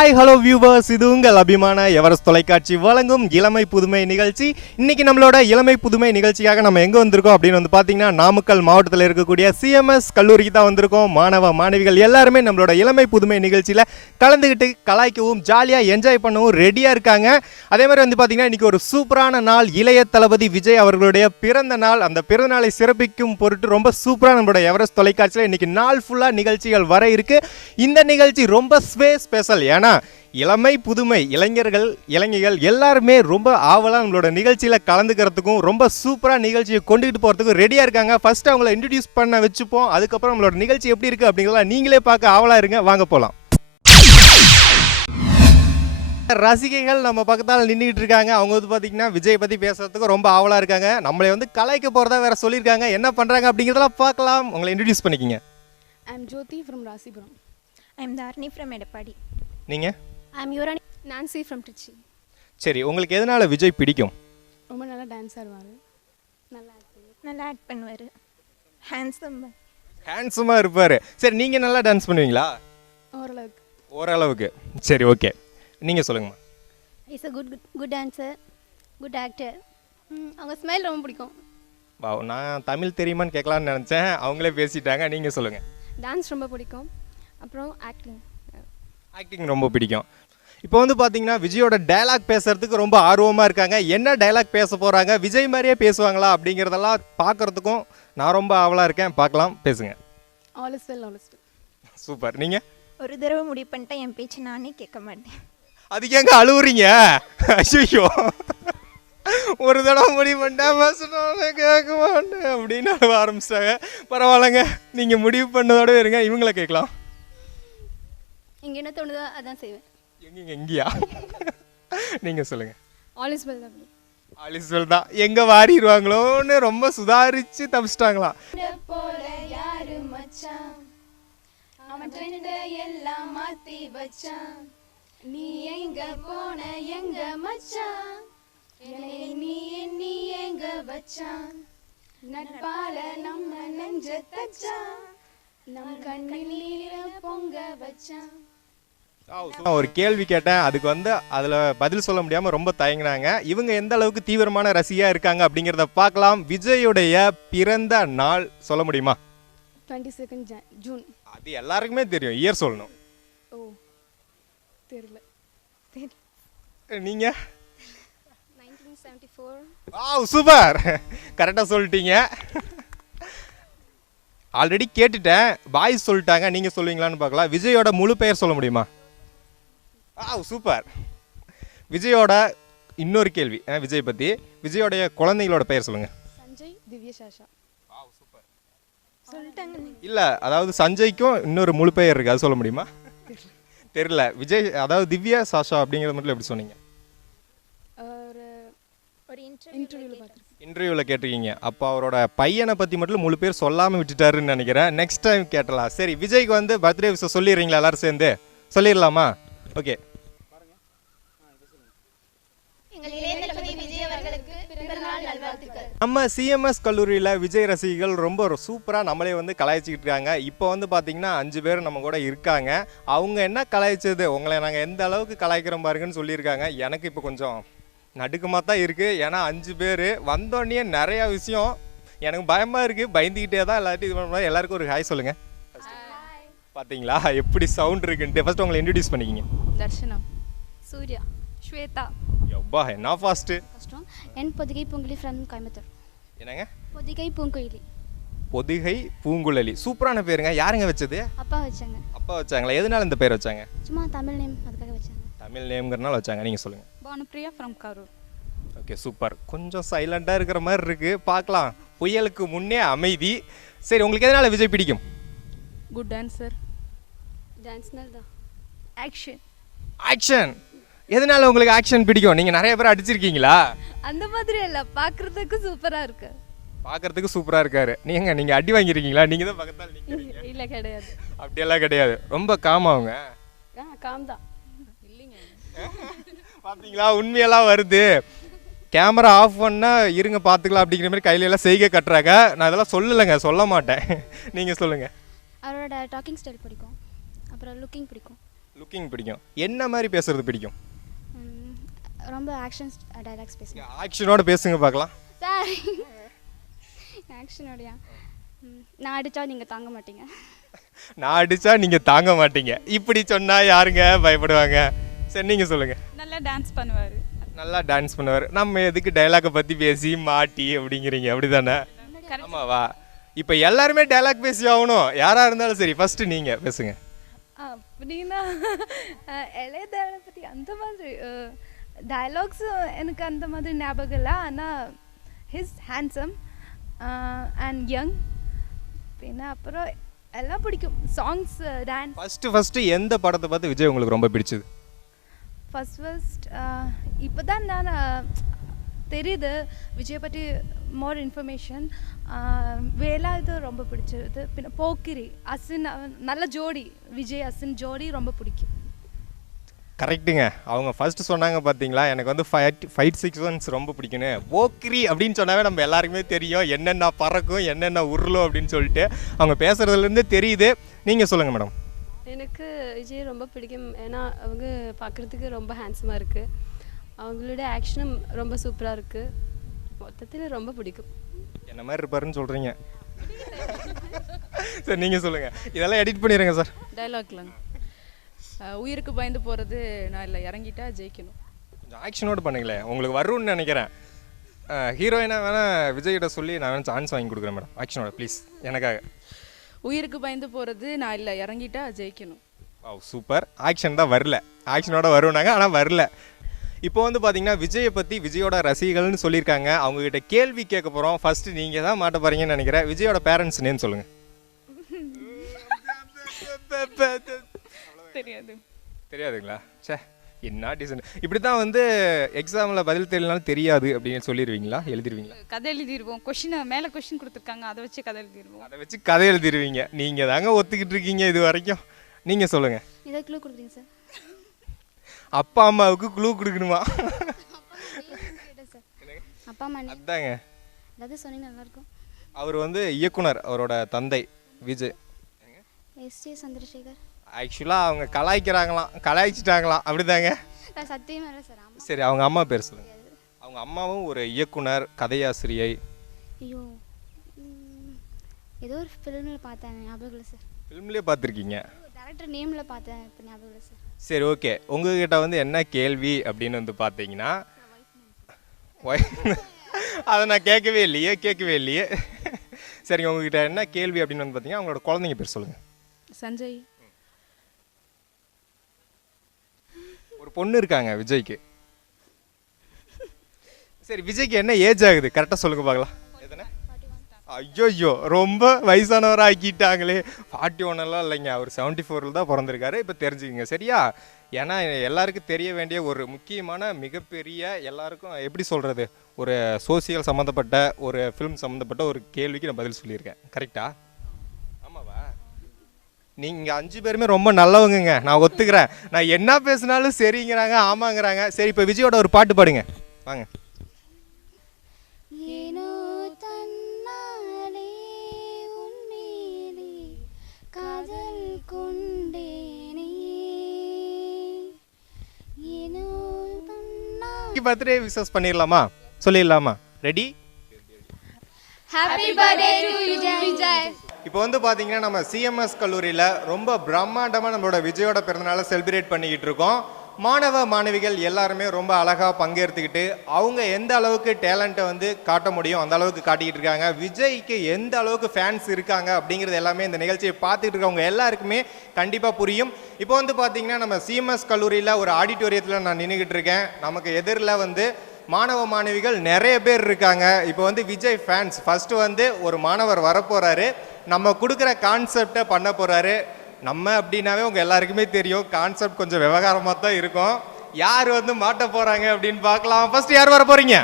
Hi hello viewers, இது உங்கள் அபிமான எவரெஸ்ட் தொலைக்காட்சி வழங்கும் இளமை புதுமை நிகழ்ச்சி. இன்னைக்கு நம்மளோட இளமை புதுமை நிகழ்ச்சியாக நம்ம எங்கே வந்திருக்கோம் அப்படின்னு வந்து பார்த்தீங்கன்னா, நாமக்கல் மாவட்டத்தில் இருக்கக்கூடிய சிஎம்எஸ் கல்லூரிக்கு தான் வந்திருக்கோம். மாணவ மாணவிகள் எல்லாருமே நம்மளோட இளமை புதுமை நிகழ்ச்சியில் கலந்துக்கிட்டு கலாய்க்கவும் ஜாலியாக என்ஜாய் பண்ணவும் ரெடியாக இருக்காங்க. அதே மாதிரி வந்து பார்த்தீங்கன்னா, இன்றைக்கி ஒரு சூப்பரான நாள், இளைய தளபதி விஜய் அவர்களுடைய பிறந்த நாள். அந்த பிறந்த நாளை சிறப்பிக்கும் பொருட்டு ரொம்ப சூப்பராக நம்மளோட எவரெஸ்ட் தொலைக்காட்சியில் இன்றைக்கி நாள் ஃபுல்லாக நிகழ்ச்சிகள் வர இருக்குது. இந்த நிகழ்ச்சி ரொம்ப ஸ்பெஷல். ஏன்னா இளமை புதுமை இளைஞர்கள் எல்லாருமே ரொம்ப ஆவலாக நம்மளோட நிகழ்ச்சியில் கலந்துக்கிறதுக்கும் ரொம்ப சூப்பராக நிகழ்ச்சியை கொண்டுகிட்டு போகிறதுக்கும் ரெடியாக இருக்காங்க. ஃபர்ஸ்ட் அவங்கள இன்ட்ரடியூஸ் பண்ண வச்சுப்போம். அதுக்கப்புறம் நம்மளோட நிகழ்ச்சி எப்படி இருக்குது அப்படிங்கிறத நீங்களே பார்க்க ஆவலாக இருங்க. வாங்க போகலாம். ரசிகைகள் நம்ம பக்கத்தால் நின்றுட்டு இருக்காங்க. அவங்க வந்து பார்த்தீங்கன்னா விஜய் பற்றி பேசுறதுக்கு ரொம்ப ஆவலாக இருக்காங்க. நம்மளை வந்து கலாய்க்க போகிறதா வேற சொல்லியிருக்காங்க. என்ன பண்ணுறாங்க அப்படிங்கிறதெல்லாம் பார்க்கலாம். உங்களை இன்ட்ரடியூஸ் பண்ணிக்கிங்க. I am Jyoti from Rasipuram. I am Dharani from Edapadi. நீங்கள்? I am Yorani Nancy from Trichy. சரி, உங்களுக்கு எதனால் விஜய் பிடிக்கும்? ரொம்ப நல்லா டான்ஸ் ஆடுவார், நல்லா ஆக்ட் பண்ணுவார், ஹேண்ட்ஸமாக இருப்பார். சரி, நீங்கள் நல்லா டான்ஸ் பண்ணுவீங்களா? ஓரளவுக்கு. சரி, ஓகே. நீங்கள் சொல்லுங்கம்மா. Is a good dancer, good actor. அவங்க ஸ்மைல் ரொம்ப பிடிக்கும். வா, நான் தமிழ் தெரியுமான்னு கேட்கலான்னு நினச்சேன். அவங்களே பேசிட்டாங்க. நீங்கள் சொல்லுங்கள். டான்ஸ் ரொம்ப பிடிக்கும். அப்புறம் ஆக்டிங் ரொம்ப பிடிக்கும். இப்போ வந்து பார்த்தீங்கன்னா விஜயோட டைலாக் பேசுறதுக்கு ரொம்ப ஆர்வமாக இருக்காங்க. என்ன டைலாக் பேச போகிறாங்க, விஜய் மாதிரியே பேசுவாங்களா அப்படிங்கிறதெல்லாம் பார்க்குறதுக்கும் நான் ரொம்ப ஆவலாக இருக்கேன். பார்க்கலாம், பேசுங்க. All is well. சூப்பர். நீங்கள்? ஒரு தடவை முடிவு பண்ணிட்டேன், என் பேச்சு நானே கேட்க மாட்டேன். அதுக்கு எங்க அழுவுறீங்க? ஐயோ, ஒரு தடவை முடிவு பண்ணிட்டேன் கேட்க மாட்டேன் அப்படின்னு அழுவ ஆரம்பிச்சிட்டாங்க. பரவாயில்லைங்க, நீங்கள் முடிவு பண்ணதோட இருங்க. இவங்களை கேட்கலாம். இங்கே என்ன தோணுதோ அதான் செய்வேன். எங்கேயா? நீங்கள் சொல்லுங்கள். All is well. All is well தான். எங்கே வாரிடுவாங்களோன்னு ரொம்ப சுதாரித்து தப்பிச்சிட்டாங்களாம். எல்லாம் மாத்தி வச்சான், நீ எங்க போன எங்க மச்சான், நீ நீ எங்க வச்சான், நட்பால நம்ம நெஞ்ச தச்சான், நம் கண்ணில் நீர பொங்க வச்சான். ஒரு கேள்வி கேட்டேன், அதுக்கு வந்து அதில் பதில் சொல்ல முடியாமல் ரொம்ப தயங்கினாங்க. இவங்க எந்த அளவுக்கு தீவிரமான ரசிகையாக இருக்காங்க அப்படிங்கிறத பார்க்கலாம். விஜயுடைய பிறந்த நாள் சொல்ல முடியுமா? 22 ஜூன். அது எல்லாருக்குமே தெரியும். இயர் சொல்லணும். ஓ, தெரியல. நீங்க? 1974. வாவ், சூப்பர், கரெக்டாக சொல்லிட்டீங்க. ஆல்ரெடி கேட்டுட்டேன், பாய்ஸ் சொல்லிட்டாங்க. நீங்கள் சொல்லுவீங்களான்னு பார்க்கலாம். விஜயோட முழு பெயர் சொல்ல முடியுமா? சூப்பர். விஜயோட இன்னொரு கேள்வி விஜய் பற்றி, விஜயோடைய குழந்தைகளோட பெயர் சொல்லுங்கள். சஞ்சய், திவ்யா, சாஷா. சொல்லிட்டாங்க. இல்லை, அதாவது சஞ்சய்க்கும் இன்னொரு முழு பெயர் இருக்குது, அது சொல்ல முடியுமா? தெரியல. விஜய் அதாவது திவ்யா சாஷா அப்படிங்கிறது மட்டும் எப்படி சொன்னீங்க? ஒரு இன்டர்வியூவில் கேட்டிருக்கீங்க. அப்போ அவரோட பையனை பற்றி மட்டும் முழு பேர் சொல்லாமல் விட்டுட்டாருன்னு நினைக்கிறேன். நெக்ஸ்ட் டைம் கேட்டலாம். சரி, விஜய்க்கு வந்து பர்த்டே விஷயம் சொல்லிடுறீங்களா? எல்லாரும் சேர்ந்து சொல்லிடலாமா? ஓகே. நம்ம சிஎம்எஸ் கல்லூரியில் விஜய் ரசிகர்கள் ரொம்ப சூப்பராக நம்மளே வந்து கலாய்ச்சிக்கிட்டு இருக்காங்க. இப்போ வந்து பார்த்தீங்கன்னா 5 பேர் நம்ம கூட இருக்காங்க. அவங்க என்ன கலாய்ச்சது, உங்களை நாங்கள் எந்த அளவுக்கு கலாய்க்கிறோம் பாருங்கன்னு சொல்லியிருக்காங்க. எனக்கு இப்போ கொஞ்சம் நடுக்கமாக தான் இருக்குது. ஏன்னா 5 பேர் வந்தோடனே நிறையா விஷயம் எனக்கு பயமாக இருக்குது. பயந்துக்கிட்டே தான் எல்லாத்தையும் இது பண்ணுவோம். எல்லாருக்கும் ஒரு ஹாய் சொல்லுங்கள். பார்த்தீங்களா எப்படி சவுண்ட் இருக்குன்ட்டு? ஃபர்ஸ்ட் உங்களை இன்ட்ரடியூஸ் பண்ணிக்கிங்க. தர்ஷனா, சூர்யா, ஸ்வேதா. எப்பா, என்ன ஃபாஸ்ட்டு. கஷ்டம். என் பொதிகை பூங்குழலி ஃப்ரம் கோயம்புத்தூர். என்னங்க? பொதிகை பூங்குழலி. பொதிகை பூங்குழலி, சூப்பரான பேருங்க. யாருங்க வச்சது? அப்பா வச்சாங்க. அப்பா வச்சாங்களா? எதனால இந்த பேர் வச்சாங்க? சும்மா தமிழ் நேம், அதுக்காக வச்சாங்க. தமிழ் நேம்ங்கிறனால வச்சாங்க. நீங்கள் சொல்லுங்கள். Bhanupriya from Karur. Okay, super. கொஞ்சம் சைலண்டாக இருக்கிற மாதிரி இருக்குது. பார்க்கலாம். புயலுக்கு முன்னே அமைதி. சரி, உங்களுக்கு எதனால் விஜய் பிடிக்கும்? Good dancer. டான்ஸ்னர் தான். ஆக்ஷன். எதனால உங்களுக்கு ஆக்ஷன் பிடிக்கும்? நீங்கள் நிறைய பேர் அடிச்சிருக்கீங்களா? அந்த மாதிரி இல்லை, பார்க்குறதுக்கு சூப்பராக இருக்கு. பார்க்கறதுக்கு சூப்பராக இருக்காரு. நீங்கள் அடி வாங்கியிருக்கீங்களா? நீங்கள் தான் பக்கத்தால் நிற்கிறீங்க. இல்லை, கிடையாது. அப்படியெல்லாம் கிடையாது. ரொம்ப காமாவுங்க. காம் தான். இல்லைங்க, பார்த்தீங்களா, உண்மையெல்லாம் வருது. கேமரா ஆஃப் பண்ணால் இருங்க பார்த்துக்கலாம் அப்படிங்கிற மாதிரி கையிலெல்லாம் செய்கை கட்டுறாங்க. நான் இதெல்லாம் சொல்லலைங்க, சொல்ல மாட்டேன். நீங்கள் சொல்லுங்கள். அவரோட டாக்கிங் ஸ்டைல் பிடிக்கும். அப்புறம் லுக்கிங் பிடிக்கும். லுக்கிங் பிடிக்கும். என்ன மாதிரி பேசுறது பிடிக்கும்? ரொம்ப ஆக்ஷன்ஸ் டைலாக்ஸ் பேசுங்க ஆக்ஷனோட பேசுங்க பார்க்கலாம். சார். ஆக்ஷனோடையா? நான் அடித்தா நீங்கள் தாங்க மாட்டீங்க. நான் அடிச்சா நீங்க தாங்க மாட்டீங்க. இப்படி சொன்னா யாருங்க பயப்படுவாங்க? சரி நீங்க சொல்லுங்க. நல்லா டான்ஸ் பண்ணுவார். நல்லா டான்ஸ் பண்ணுவார். நம்ம எதுக்கு டைலாக்கை பற்றி பேசி மாட்டி அப்படிங்கிறீங்க, அப்படிதானே? ஆமாவா? இப்போ எல்லாருமே டைலாக் பேசி ஆகணும், யாராக இருந்தாலும் சரி. ஃபஸ்ட்டு நீங்கள் பேசுங்க. அப்படின்னா இளையதளபதி பற்றி அந்த மாதிரி டயலாக்ஸ் எனக்கு அந்த மாதிரி ஞாபகம் இல்லை. ஆனால் ஹிஸ் ஹேண்ட்ஸம் அண்ட் யங். பின்ன அப்புறம் எல்லாம் பிடிக்கும். Songs, dance. ஃபஸ்ட்டு எந்த படத்தை பார்த்து விஜய் உங்களுக்கு ரொம்ப பிடிச்சது? ஃபர்ஸ்ட் இப்போ தான் நான் தெரியுது விஜய் பற்றி மோர் இன்ஃபர்மேஷன். வேலா இது ரொம்ப பிடிச்சிருது. பின்ன போக்கிரி, அசின் நல்ல ஜோடி, விஜய் அசின் ஜோடி ரொம்ப பிடிக்கும். கரெக்டுங்க. அவங்க ஃபர்ஸ்ட் சொன்னாங்க பார்த்தீங்களா, எனக்கு வந்து ஃபைட் சீக்வன்ஸ் ரொம்ப பிடிக்குன்னு. போக்கிரி அப்படின்னு சொன்னாவே நம்ம எல்லாருக்குமே தெரியும் என்னென்ன பறக்கும் என்னென்ன உருளும் அப்படின்னு சொல்லிட்டு அவங்க பேசுகிறதுலேருந்து தெரியுது. நீங்கள் சொல்லுங்கள் மேடம். எனக்கு விஜய் ரொம்ப பிடிக்கும். ஏன்னா அவங்க பார்க்குறதுக்கு ரொம்ப ஹேண்ட்ஸமாக இருக்குது. அவங்களோட ஆக்ஷனும் ரொம்ப சூப்பராக இருக்குது. மொத்தத்தில் ரொம்ப பிடிக்கும். என்ன மாதிரி இருப்பாருன்னு சொல்கிறீங்க. சார் நீங்கள் சொல்லுங்கள். இதெல்லாம் எடிட் பண்ணிடுங்க சார். டைலாக்லாங்க. உயிருக்கு பயந்து போகிறது நான் இல்லை, இறங்கிட்டா ஜெயிக்கணும். கொஞ்சம் ஆக்ஷனோடு பண்ணுங்களேன், உங்களுக்கு வரும்னு நினைக்கிறேன். ஹீரோயினாக வேணால் விஜய்கிட்ட சொல்லி நான் வேணால் சான்ஸ் வாங்கி கொடுக்குறேன் மேடம், ஆக்ஷனோட ப்ளீஸ் எனக்காக. உயிருக்கு பயந்து போகிறது நான் இல்லை, இறங்கிட்டா ஜெயிக்கணும். சூப்பர். ஆக்ஷன் தான் வரல, ஆக்ஷனோட வருவாங்க ஆனால் வரல. இப்போ வந்து பார்த்தீங்கன்னா விஜயை பற்றி விஜயோட ரசிகர்கள்னு சொல்லியிருக்காங்க. அவங்ககிட்ட கேள்வி கேட்க போகிறோம். ஃபஸ்ட்டு நீங்கள் தான் மாட்ட போகிறீங்கன்னு நினைக்கிறேன். விஜயோட பேரண்ட்ஸ் நேம் சொல்லுங்கள். தெரியாது. தெரியாதுங்களா? சே என்ன டீசன்ட். இப்படி தான் வந்து எக்ஸாமில் பதில் தெரியலனாலும் தெரியாது அப்படின்னு சொல்லிடுவீங்களா? எழுதிடுவீங்களா? கதை எழுதிடுவோம். மேலே கொஷின் கொடுத்துருக்காங்க, அதை வச்சு கதை எழுதிடுவோம். அதை வச்சு கதை எழுதிடுவீங்க. நீங்கள் தாங்க ஒத்துக்கிட்டு இருக்கீங்க இது வரைக்கும். நீங்கள் சொல்லுங்கள். இதை க்ளூ கொடுக்குறீங்க சார். அப்பா அம்மாவுக்கு க்ளூ கொடுக்கணுமா? அப்பா அம்மா அதாங்க. அதாவது சொன்னீங்க நல்லாயிருக்கும். அவர் வந்து இயக்குனர், அவரோட தந்தை விஜய். எஸ்டி சந்திரசேகர். ஆக்சுவலாக அவங்க கலாய்ச்சிட்டாங்களாம் அப்படிதாங்க. சத்தியமா இல்லை சார். ஆமாம். சரி அவங்க அம்மா பேர் சொல்லுங்கள். அவங்க அம்மாவும் ஒரு இயக்குனர், கதையாசிரியை. ஐயோ, ஏதோ ஒரு ஃபிலிமில் பார்த்தேன், ஞாபகம் இல்லை சார். ஃபிலிம்லேயே பார்த்துருக்கீங்க? டேரக்டர் நேமில் பார்த்தேன், இப்போ ஞாபகம் இல்லை சார். சரி ஓகே. உங்ககிட்ட வந்து என்ன கேள்வி அப்படின்னு வந்து பார்த்தீங்கன்னா, அதை நான் கேட்கவே இல்லையே. சரிங்க, உங்ககிட்ட என்ன கேள்வி அப்படின்னு வந்து பார்த்தீங்கன்னா அவங்களோட குழந்தைங்க பேர் சொல்லுங்கள். சஞ்சய். ஒரு பொண்ணு இருக்காங்க விஜய்க்கு. சரி விஜய்க்கு என்ன ஏஜ் ஆகுது கரெக்டாக சொல்லுங்க பார்க்கலாம். எத்தனை? ஐயோ ரொம்ப வயசானவராக ஆக்கிட்டாங்களே. 41 எல்லாம் இல்லைங்க, அவர் 74 தான் பிறந்திருக்காரு. இப்போ தெரிஞ்சுக்கங்க சரியா? ஏன்னா எல்லாருக்கும் தெரிய வேண்டிய ஒரு முக்கியமான மிகப்பெரிய, எல்லாருக்கும் எப்படி சொல்கிறது, ஒரு சோசியல் சம்மந்தப்பட்ட ஒரு ஃபிலிம் சம்மந்தப்பட்ட ஒரு கேள்விக்கு நான் பதில் சொல்லியிருக்கேன். கரெக்டா? ஆமாவா? நீங்கள் 5 பேருமே ரொம்ப நல்லவங்க, நான் ஒத்துக்கிறேன். நான் என்ன பேசினாலும் சரிங்கிறாங்க, ஆமாங்கிறாங்க. சரி இப்போ விஜயோட ஒரு பாட்டு பாடுங்க வாங்க. ஏனோ தன்னாலே உன்மேலே காதல் கொண்டேனே, ஏனோ தன்னாலே. பர்த்டே விஷஸ் பண்ணிடலாமா? சொல்லிடலாமா? Ready? Happy birthday to Vijay. இப்போ வந்து பார்த்தீங்கன்னா நம்ம சிஎம்எஸ் கல்லூரியில் ரொம்ப பிரம்மாண்டமாக நம்மளோட விஜயோட பிறந்தநாளை செலிப்ரேட் பண்ணிக்கிட்டு இருக்கோம். மாணவ மாணவிகள் எல்லாருமே ரொம்ப அழகாக பங்கேற்றுக்கிட்டு அவங்க எந்த அளவுக்கு டேலண்ட்டை வந்து காட்ட முடியும் அந்த அளவுக்கு காட்டிக்கிட்டு இருக்காங்க. விஜய்க்கு எந்த அளவுக்கு ஃபேன்ஸ் இருக்காங்க அப்படிங்கிறது எல்லாமே இந்த நிகழ்ச்சியை பார்த்துட்டு இருக்கவங்க எல்லாருக்குமே கண்டிப்பாக புரியும். இப்போ வந்து பார்த்தீங்கன்னா நம்ம சிஎம்எஸ் கல்லூரியில் ஒரு ஆடிட்டோரியத்தில் நான் நின்றுக்கிட்டு இருக்கேன். நமக்கு எதிரில் வந்து மாணவ மாணவிகள் நிறைய பேர் இருக்காங்க. இப்போ வந்து விஜய் ஃபேன்ஸ் ஃபஸ்ட்டு வந்து ஒரு மாணவர் வரப்போகிறாரு, நம்ம கொடுக்குற கான்செப்டை பண்ண போகிறாரு. நம்ம அப்படின்னாவே உங்கள் எல்லாருக்குமே தெரியும் கான்செப்ட் கொஞ்சம் விவகாரமாக தான் இருக்கும். யார் வந்து மாட்ட போகிறாங்க அப்படின்னு பார்க்கலாம். ஃபர்ஸ்ட் யார் வர போகிறீங்க?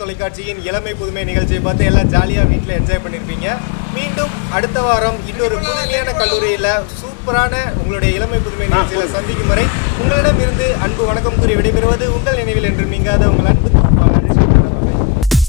தொலைக்காட்சியின் இளமை புதுமை நிகழ்ச்சியை பார்த்து எல்லாம் ஜாலியாக வீட்டில் என்ஜாய் பண்ணியிருப்பீங்க. மீண்டும் அடுத்த வாரம் இன்னொரு புதுமையான கல்லூரியில் சூப்பரான உங்களுடைய இளமை புதுமை நிகழ்ச்சியில் சந்திக்கும் வரை உங்களிடம் இருந்து அன்பு வணக்கம் கூறி விடைபெறுவது உங்கள் நினைவில் என்று நீங்காத உங்கள் அன்பு